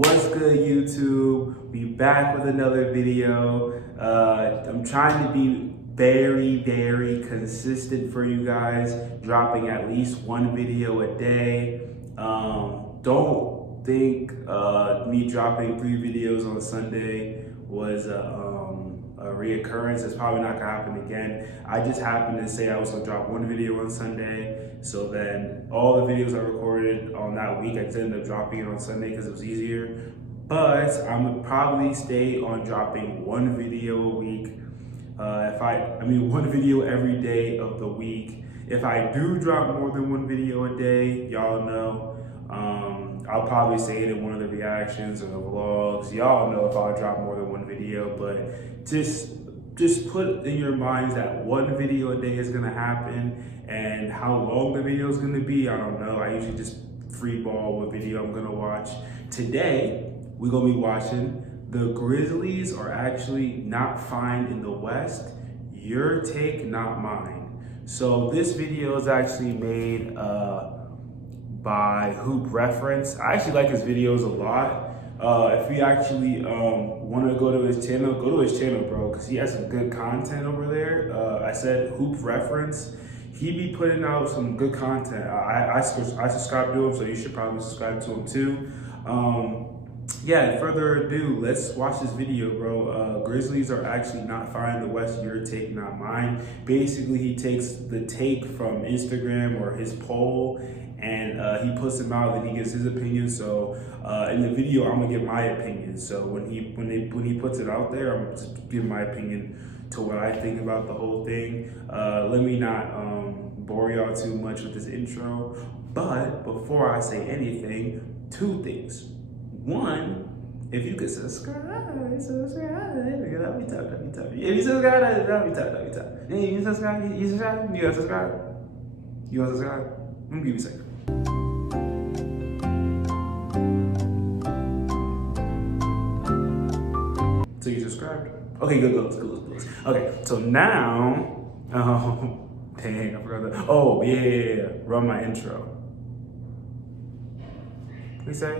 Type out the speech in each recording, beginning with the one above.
What's good, YouTube? We back with another video. I'm trying to be very consistent for you guys, dropping at least one video a day. Don't think me dropping 3 videos on Sunday was a reoccurrence. It's probably not gonna happen again. I just happened to say I was gonna drop 1 video on Sunday, so then all the videos I recorded on that week, I just ended up dropping it on Sunday because it was easier. But I'm gonna probably stay on dropping 1 video a week. I mean 1 video every day of the week. If I do drop more than 1 video a day, y'all know. I'll probably say it in one of the reactions or the vlogs. Y'all know if I'll drop more than 1 video, but just put in your minds that 1 video a day is gonna happen, and how long the video is gonna be, I don't know. I usually just free ball what video I'm gonna watch. Today, we're gonna be watching the Grizzlies are actually not fine in the West. Your take, not mine. So this video is actually made by Hoop Reference. I actually like his videos a lot. If you actually want to go to his channel, go to his channel, bro, because he has some good content over there. I said Hoop Reference. He be putting out some good content. I subscribe to him, so you should probably subscribe to him too. Yeah, further ado, let's watch this video, bro. Grizzlies are actually not fine in the West. Your take, not mine. Basically, he takes the take from Instagram or his poll, and he puts them out, and he gives his opinion. So in the video, I'm gonna give my opinion. So when he puts it out there, I'm just give my opinion to what I think about the whole thing. Let me not bore y'all too much with this intro. But before I say anything, 2 things. 1, if you could subscribe, that'd be tough. If you subscribe, that'd be tough. Hey, you subscribe? You gotta subscribe? You wanna subscribe? Let me give you a second. So you subscribed? Okay, good. Okay, so now, dang, I forgot that. Oh, yeah. Run my intro. What do you say?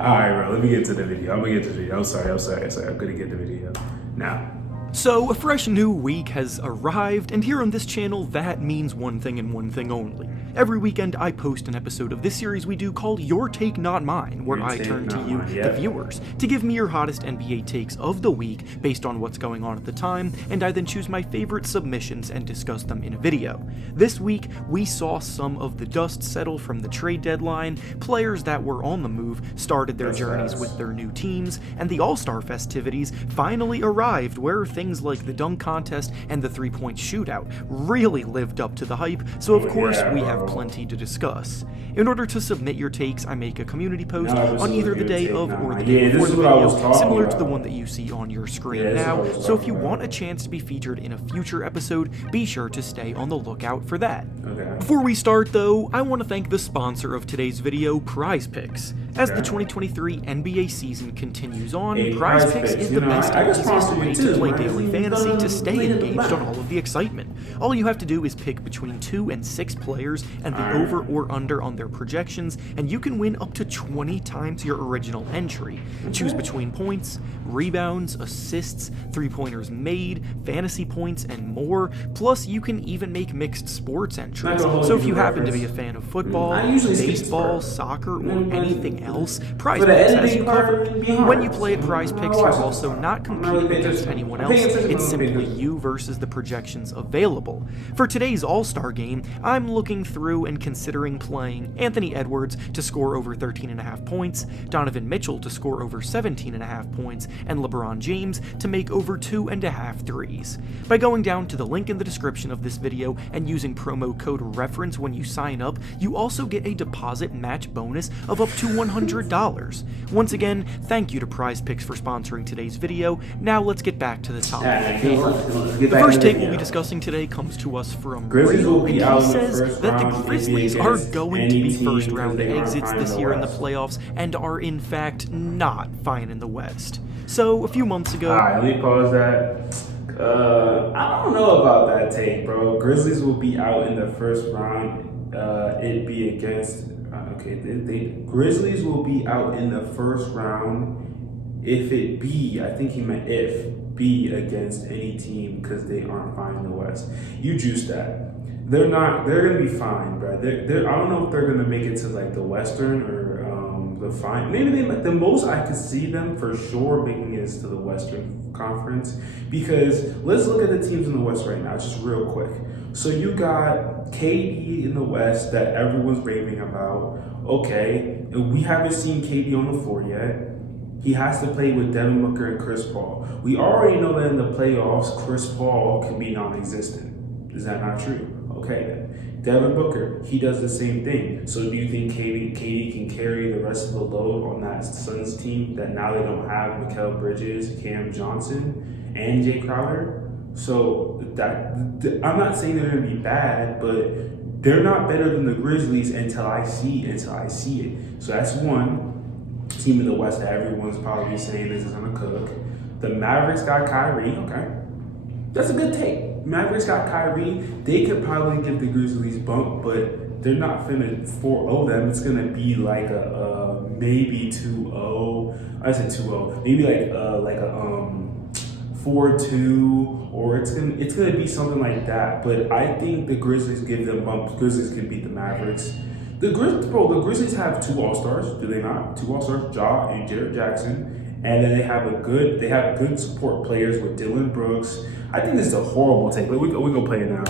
Alright, bro, let me get to the video. I'm gonna get to the video. I'm sorry. I'm gonna get the video now. So, a fresh new week has arrived, and here on this channel, that means one thing and one thing only. Every weekend, I post an episode of this series we do called Your Take, Not Mine, where I turn to you, the viewers, to give me your hottest NBA takes of the week based on what's going on at the time, and I then choose my favorite submissions and discuss them in a video. This week, we saw some of the dust settle from the trade deadline, players that were on the move started their journeys with their new teams, and the All-Star festivities finally arrived, where things like the dunk contest and the 3-point shootout really lived up to the hype, so of course we have plenty to discuss. In order to submit your takes, I make a community post on either the day of or the day before the video, similar to the one that you see on your screen now, so if you want a chance to be featured in a future episode, be sure to stay on the lookout for that. Before we start though, I want to thank the sponsor of today's video, Prize Picks. As the 2023 NBA season continues on, Prize Picks is the best and easiest way to play daily fantasy to stay engaged on all of the excitement. All you have to do is pick between 2 and 6 players and the over or under on their projections, and you can win up to 20 times your original entry. Choose between points, rebounds, assists, 3-pointers made, fantasy points, and more. Plus, you can even make mixed sports entries. So if you happen to be a fan of football, baseball, soccer, or anything else, Prize Picks has you covered. When you play at Prize Picks, you're also not competing against anyone else. It's simply you versus the projections available. For today's All-Star game, I'm looking through and considering playing Anthony Edwards to score over 13.5 points, Donovan Mitchell to score over 17.5 points, and LeBron James to make over 2.5 threes. By going down to the link in the description of this video and using promo code REFERENCE when you sign up, you also get a deposit match bonus of up to $100. Once again, thank you to Prize Picks for sponsoring today's video. Now let's get back to the topic. Let's get The back first to take we'll be discussing today comes to us from Grizzlies will Real, be and out he in the says first that the round Grizzlies if are against going to any be team first round because they aren't exits fine this in the year in the West. playoffs and are in fact not fine in the West. So a few months ago, Alright, let me pause that. I don't know about that take, bro. Grizzlies will be out in the first round. It be against. Grizzlies will be out in the first round if it be. I think he meant if be against any team because they aren't fine in the West. You juiced that. They're not. They're gonna be fine, bro. I don't know if they're gonna make it to like the Western or the fine. Maybe the most I could see them for sure making it is to the Western Conference, because let's look at the teams in the West right now, just real quick. So you got KD in the West that everyone's raving about. Okay, we haven't seen KD on the floor yet. He has to play with Devin Booker and Chris Paul. We already know that in the playoffs, Chris Paul can be non-existent. Is that not true? Okay then. Devin Booker, he does the same thing. So do you think KD can carry the rest of the load on that Suns team that now they don't have Mikal Bridges, Cam Johnson, and Jay Crowder? So that I'm not saying they're going to be bad, but they're not better than the Grizzlies until I see it. So that's one team in the West that everyone's probably saying this is going to cook. The Mavericks got Kyrie. Okay, that's a good take. Mavericks got Kyrie. They could probably give the Grizzlies bump, but they're not finna 4-0 them. It's gonna be like a maybe 2-0. I said 2-0. Maybe like a 4-2, or it's gonna be something like that. But I think the Grizzlies give them bumps. Grizzlies can beat the Mavericks. The Grizzlies have 2 All-Stars, do they not? 2 All-Stars, Ja and Jarrett Jackson. And then they have good support players with Dylan Brooks. I think this is a horrible take. We gonna play it now.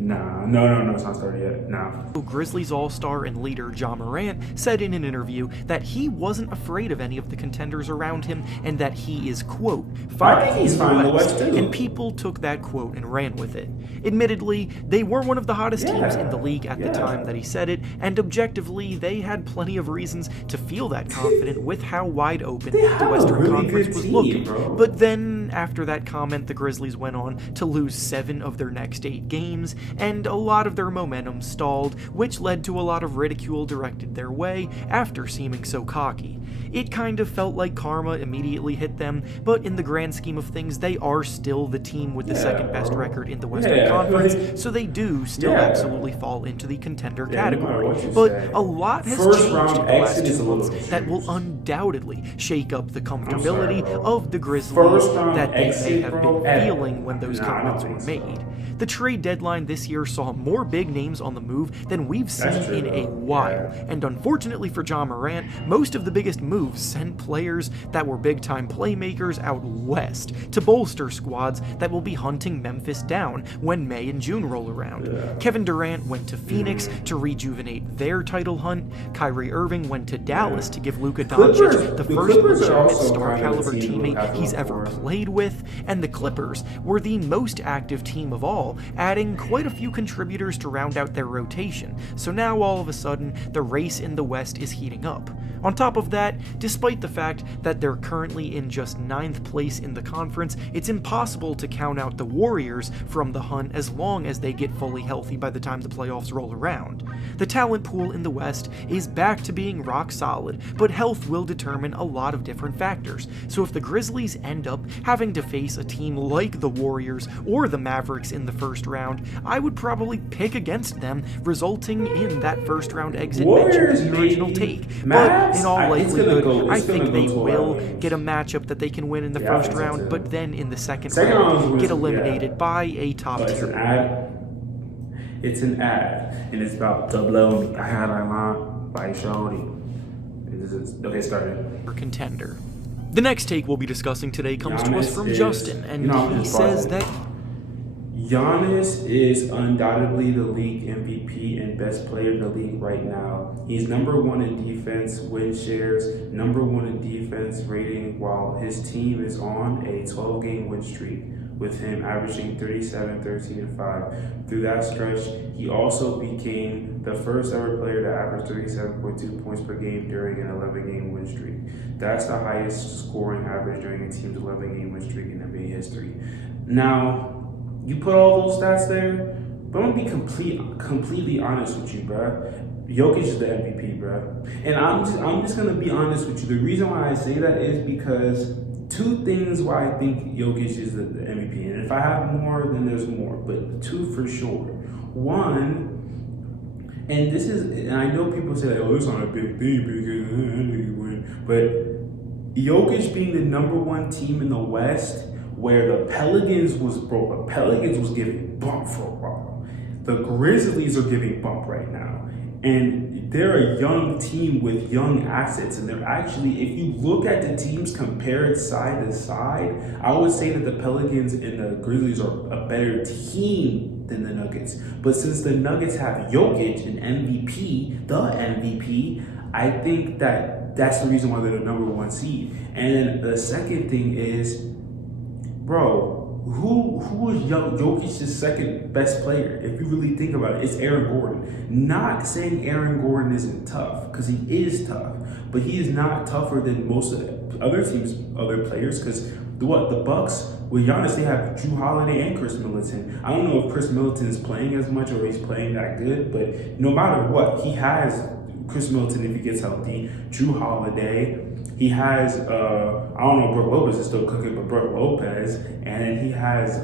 No, it's not started yet. Nah. Grizzlies All-Star and leader Ja Morant said in an interview that he wasn't afraid of any of the contenders around him and that he is, quote, fine in the West, and people took that quote and ran with it. Admittedly, they were one of the hottest teams in the league at the time that he said it, and objectively, they had plenty of reasons to feel that confident with how wide open the Western Conference was looking. Bro. But then, after that comment, the Grizzlies went on to lose 7 of their next 8 games, and a lot of their momentum stalled, which led to a lot of ridicule directed their way after seeming so cocky. It kind of felt like karma immediately hit them, but in the grand scheme of things, they are still the team with the second best record in the Western Conference, so they do still absolutely fall into the contender category. But a lot has changed in the last 2 months that will undoubtedly shake up the comfortability of the Grizzlies that they may have been feeling when those comments were made. The trade deadline this year saw more big names on the move than we've seen in a while, and unfortunately for Ja Morant, most of the biggest moves sent players that were big-time playmakers out west to bolster squads that will be hunting Memphis down when May and June roll around. Kevin Durant went to Phoenix to rejuvenate their title hunt. Kyrie Irving went to Dallas to give Luka Doncic the first legitimate star-caliber teammate he's ever played with, and the Clippers were the most active team of all, adding quite a few contributors to round out their rotation, so now all of a sudden, the race in the West is heating up. On top of that, despite the fact that they're currently in just 9th place in the conference, it's impossible to count out the Warriors from the hunt as long as they get fully healthy by the time the playoffs roll around. The talent pool in the West is back to being rock solid, but health will determine a lot of different factors, so if the Grizzlies end up having to face a team like the Warriors or the Mavericks in the first round, I would probably pick against them, resulting in that first round exit mentioned in the original take. But in all likelihood, I think they will get a matchup that they can win in the first round, but then in the second round get eliminated by a top tier. It's an ad, and it's about to blow me. I had my mom by shorty. Okay, started. Contender. The next take we'll be discussing today comes to us from Justin, and he says that Giannis is undoubtedly the league MVP and best player in the league right now. He's number 1 in defense win shares, number 1 in defense rating, while his team is on a 12-game win streak. with him averaging 37, 13, and 5. Through that stretch, he also became the first ever player to average 37.2 points per game during an 11-game win streak. That's the highest scoring average during a team's 11-game win streak in NBA history. Now, you put all those stats there, but I'm gonna be completely honest with you, bro. Jokic is the MVP, bro. And I'm just gonna be honest with you. The reason why I say that is because two things why I think Jokic is the MVP. And if I have more, then there's more. But two for sure. One, and I know people say like, oh, it's not a big thing because you win. But Jokic being the number one team in the West, where the Pelicans was giving bump for a while. The Grizzlies are giving bump right now. And they're a young team with young assets. And they're actually, if you look at the teams compared side to side, I would say that the Pelicans and the Grizzlies are a better team than the Nuggets. But since the Nuggets have Jokic, an MVP, I think that that's the reason why they're the number one seed. And then the second thing is, bro, who is Jokic's second best player? If you really think about it, it's Aaron Gordon. Not saying Aaron Gordon isn't tough, because he is tough, but he is not tougher than most of the other teams, other players. Because the Bucks with Giannis, they have Drew Holiday and Chris Middleton. I don't know if Chris Middleton is playing as much or he's playing that good, but no matter what, he has Chris Middleton if he gets healthy, Drew Holiday. He has, I don't know if Brook Lopez is still cooking, but Brook Lopez. And then he has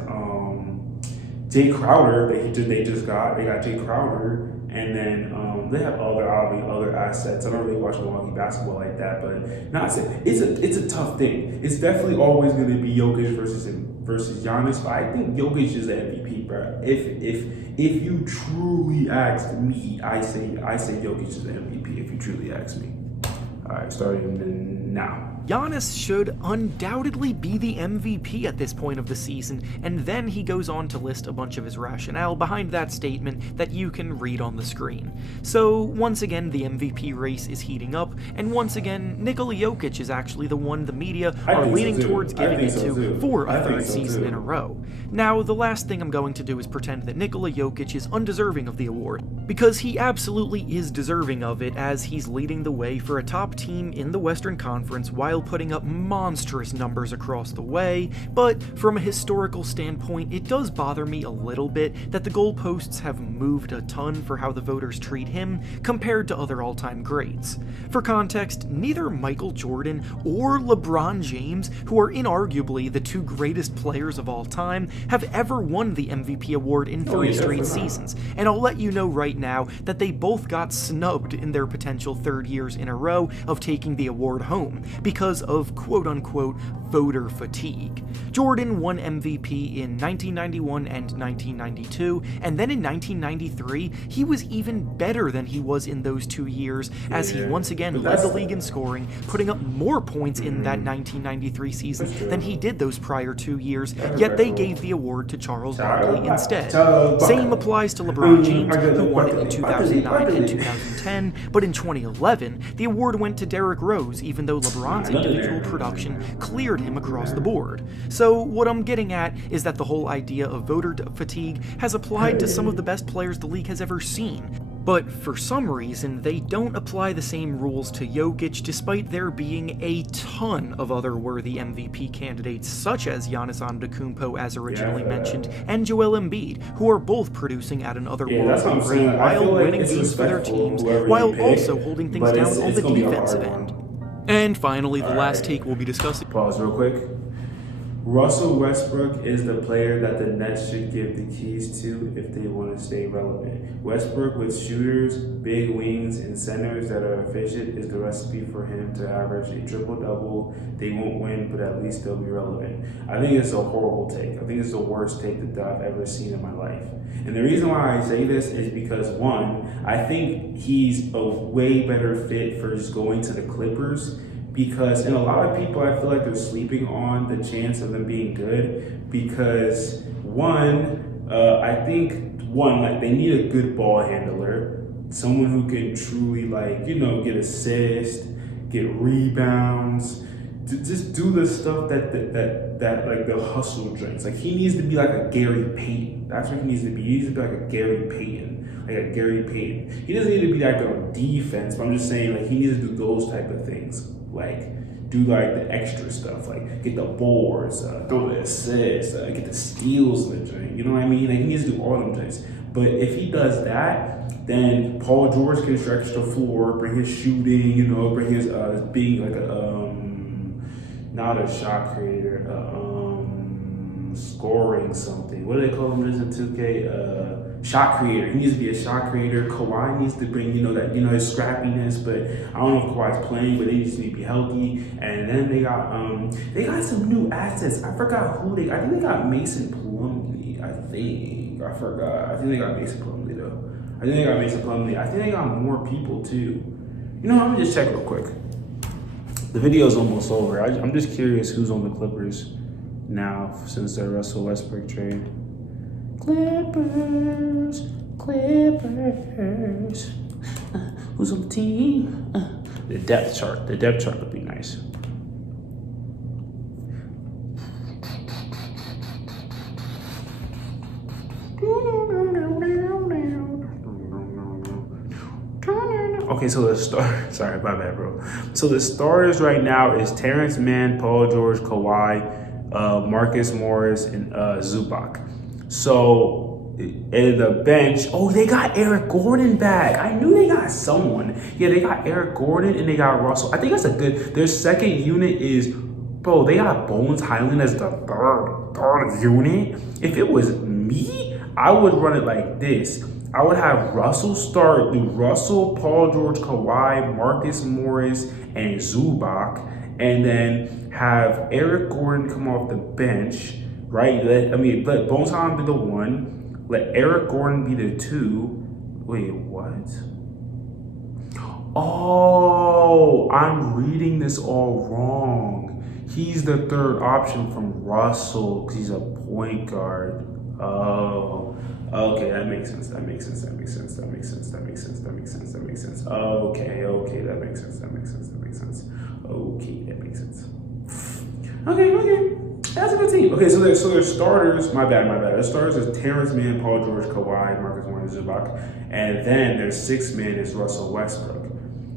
Jay Crowder that they just got. They got Jay Crowder. And then they have other assets. I don't really watch Milwaukee basketball like that, but not saying it's a tough thing. It's definitely always going to be Jokic versus Giannis, but I think Jokic is the MVP, bro. If you truly ask me, I say Jokic is the MVP. If you truly ask me. All right, starting now. Giannis should undoubtedly be the MVP at this point of the season, and then he goes on to list a bunch of his rationale behind that statement that you can read on the screen. So, once again, the MVP race is heating up, and once again, Nikola Jokic is actually the one the media are leaning towards giving it to for a third season in a row. Now, the last thing I'm going to do is pretend that Nikola Jokic is undeserving of the award, because he absolutely is deserving of it, as he's leading the way for a top team in the Western Conference while putting up monstrous numbers across the way. But from a historical standpoint, it does bother me a little bit that the goalposts have moved a ton for how the voters treat him compared to other all-time greats. For context, neither Michael Jordan or LeBron James, who are inarguably the two greatest players of all time, have ever won the MVP award in 3 straight seasons, and I'll let you know right now that they both got snubbed in their potential third years in a row of taking the award home, because of quote-unquote voter fatigue. Jordan won MVP in 1991 and 1992, and then in 1993, he was even better than he was in those 2 years, as he once again led the league in scoring, putting up more points in that 1993 season than he did those prior 2 years, yet they gave the award to Charles Barkley instead. Same applies to LeBron James, who won it in 2009 and 2010, but in 2011, the award went to Derrick Rose, even though LeBron's individual production cleared him across the board. So what I'm getting at is that the whole idea of voter fatigue has applied to some of the best players the league has ever seen. But for some reason, they don't apply the same rules to Jokic, despite there being a ton of other worthy MVP candidates, such as Giannis Antetokounmpo, as originally mentioned, and Joel Embiid, who are both producing at an otherworldly rate while winning games for their teams, while also holding things down on the defensive end. And finally, the last take we'll be discussing. Pause real quick. Russell Westbrook is the player that the Nets should give the keys to if they want to stay relevant. Westbrook with shooters, big wings, and centers that are efficient is the recipe for him to average a triple-double. They won't win, but at least they'll be relevant. I think it's a horrible take. I think it's the worst take that I've ever seen in my life. And the reason why I say this is because, one, I think he's a way better fit for just going to the Clippers. Because, and a lot of people, I feel like they're sleeping on the chance of them being good. Because I think they need a good ball handler, someone who can truly get assists, get rebounds, just do the stuff that like the hustle drinks. Like he needs to be like a Gary Payton. That's what he needs to be. He needs to be like a Gary Payton. Like a Gary Payton. He doesn't need to be like on defense, but I'm just saying like he needs to do those type of things. Like do like the extra stuff, like get the boards, throw the assists, get the steals in the joint. You know what I mean? Like he needs to do all them things. But if he does that, then Paul George can stretch the floor, bring his shooting, you know, bring his being like a not a shot creator, scoring something. What do they call him in 2K? Shot creator. He needs to be a shot creator. Kawhi needs to bring, his scrappiness, but I don't know if Kawhi's playing, but they just need to be healthy. And then they got some new assets. I forgot who I think they got Mason Plumlee, I forgot. I think they got Mason Plumlee though. I think they got more people too. I'm gonna just check real quick. The video's almost over. I'm just curious who's on the Clippers now since the Russell Westbrook trade. Clippers. Who's on the team? The depth chart would be nice. Okay, so sorry, my bad, bro. So the starters right now is Terrence Mann, Paul George, Kawhi, Marcus Morris, and Zubac. So in the bench, they got Eric Gordon back. I knew they got someone. Yeah, they got Eric Gordon and they got Russell. I think that's their second unit is, bro, they got Bones Highland as the third unit. If it was me, I would run it like this. I would have Russell start, do Russell, Paul George, Kawhi, Marcus Morris, and Zubac, and then have Eric Gordon come off the bench, right? Let Bones Highland be the 1, let Eric Gordon be the 2. Wait, what? Oh, I'm reading this all wrong. He's the third option from Russell because he's a point guard. Oh. Okay, that makes sense. Okay, that makes sense. Okay. That's a good team. Okay, so their starters, my bad. Their starters is Terrence Mann, Paul George, Kawhi, Marcus Morris, Zubac. And then their 6th man is Russell Westbrook,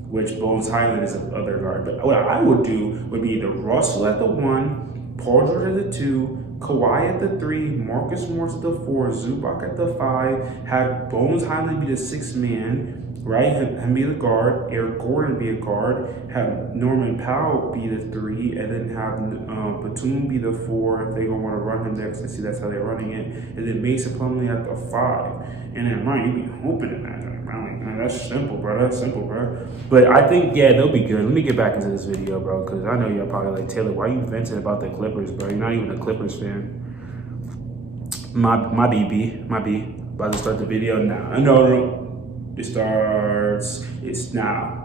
which Bones Highland is the other guard. But what I would do would be the Russell at the 1, Paul George at the 2, Kawhi at the 3, Marcus Morris at the 4, Zubac at the 5, have Bones Highland be the 6th man, right? Him be the guard, Eric Gordon be a guard, have Norman Powell be the 3, and then have Batum be the 4 if they gonna want to run him there, because I see that's how they're running it, and then Mason Plumlee at the 5. And then Ryan, you be hoping in that. That's simple, bro. But I think, they'll be good. Let me get back into this video, bro, because I know you're probably like, Taylor, why are you venting about the Clippers, bro? You're not even a Clippers fan. My B. About to start the video now. No. It's now.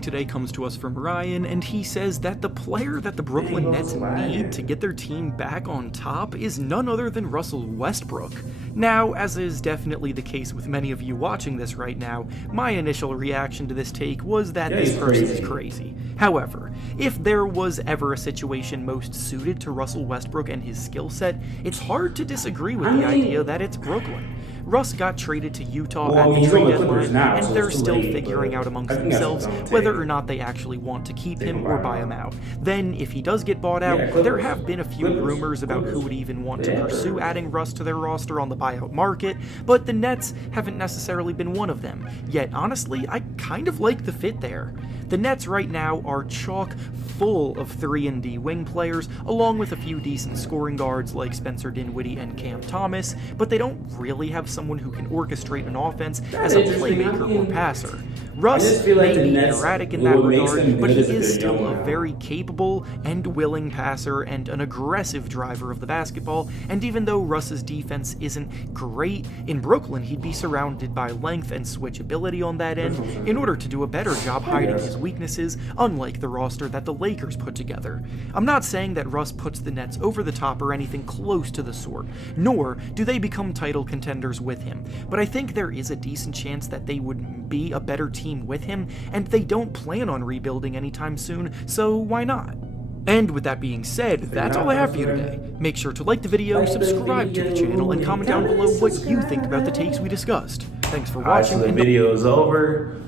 Today comes to us from Ryan, and he says that the player that the Brooklyn Nets need to get their team back on top is none other than Russell Westbrook. Now, as is definitely the case with many of you watching this right now, my initial reaction to this take was that this person is crazy. However, if there was ever a situation most suited to Russell Westbrook and his skill set, it's hard to disagree with the idea that it's Brooklyn. Russ got traded to Utah at the trade deadline, and they're still figuring out amongst themselves whether or not they actually want to keep him or buy him out. Then, if he does get bought out, there have been a few rumors about who would even want to pursue adding Russ to their roster on the buyout market, but the Nets haven't necessarily been one of them. Yet, honestly, I kind of like the fit there. The Nets right now are chock full of 3-and-D wing players, along with a few decent scoring guards like Spencer Dinwiddie and Cam Thomas, but they don't really have someone who can orchestrate an offense as a playmaker or passer. Russ may be erratic in that regard, but he is still a very capable and willing passer and an aggressive driver of the basketball, and even though Russ's defense isn't great, in Brooklyn he'd be surrounded by length and switchability on that end in order to do a better job hiding his weaknesses, unlike the roster that the Lakers put together. I'm not saying that Russ puts the Nets over the top or anything close to the sort, nor do they become title contenders with him, but I think there is a decent chance that they would be a better team team with him, and they don't plan on rebuilding anytime soon, so why not? And with that being said, that's all I have for you today. Make sure to like the video, subscribe to the channel, and comment down below what you think about the takes we discussed. Thanks for watching. So the video is over.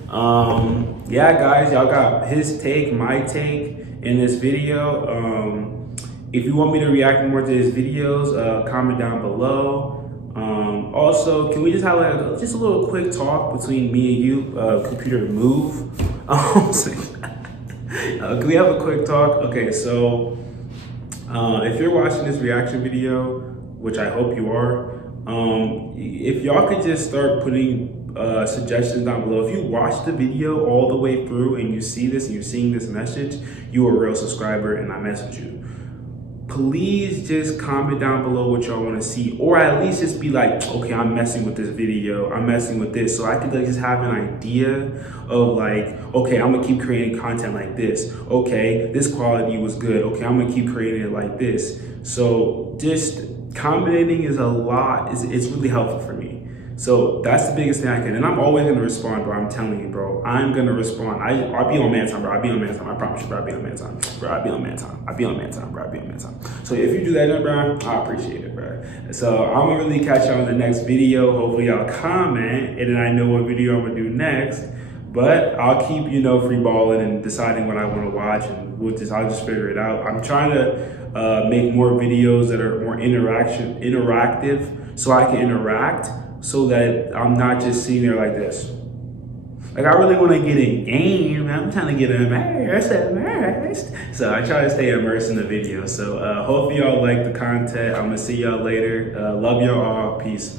Yeah, guys, y'all got his take, my take in this video. If you want me to react more to his videos, comment down below. Also, can we just have just a little quick talk between me and you? Computer, move. Can we have a quick talk? Okay, so if you're watching this reaction video, which I hope you are, if y'all could just start putting suggestions down below. If you watch the video all the way through and you see this and you're seeing this message, you are a real subscriber and I mess with you. Please just comment down below what y'all want to see, or at least just be like, okay, I'm messing with this video, I'm messing with this, so I could just have an idea of like, okay, I'm gonna keep creating content like this. Okay, this quality was good. Okay, I'm gonna keep creating it like this. So just commenting is a lot. It's really helpful for me. So that's the biggest thing I can, and I'm always gonna respond, bro. I'm telling you, bro. I'm gonna respond. I'll be on man time, bro. I'll be on man time. I promise you, bro. I'll be on man time, bro. I'll be on man time. I'll be on man time, bro. I'll be on man time. So if you do that, bro, I appreciate it, bro. So I'm gonna really catch y'all in the next video. Hopefully y'all comment, and then I know what video I'm gonna do next. But I'll keep, free balling and deciding what I want to watch, and I'll just figure it out. I'm trying to make more videos that are more interactive, so I can interact, so that I'm not just sitting there like this. Like, I really want to get in game. I'm trying to get immersed. So I try to stay immersed in the video. So hopefully y'all like the content. I'm gonna see y'all later. Love y'all all. Peace.